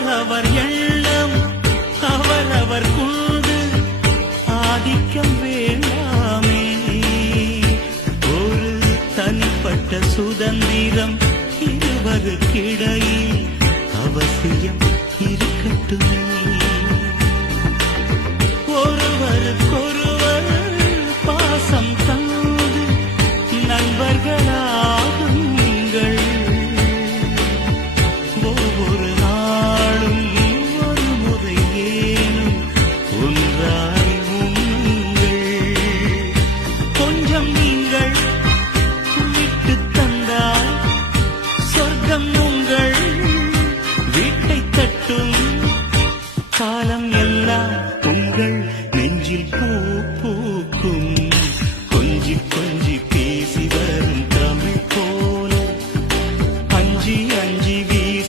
அவரவர் எண்ணம் அவரவர் கொண்டு ஆதிக்கம் வேண்டாமே. ஒரு தனிப்பட்ட சுதந்திரம் இருவருக்கிடையே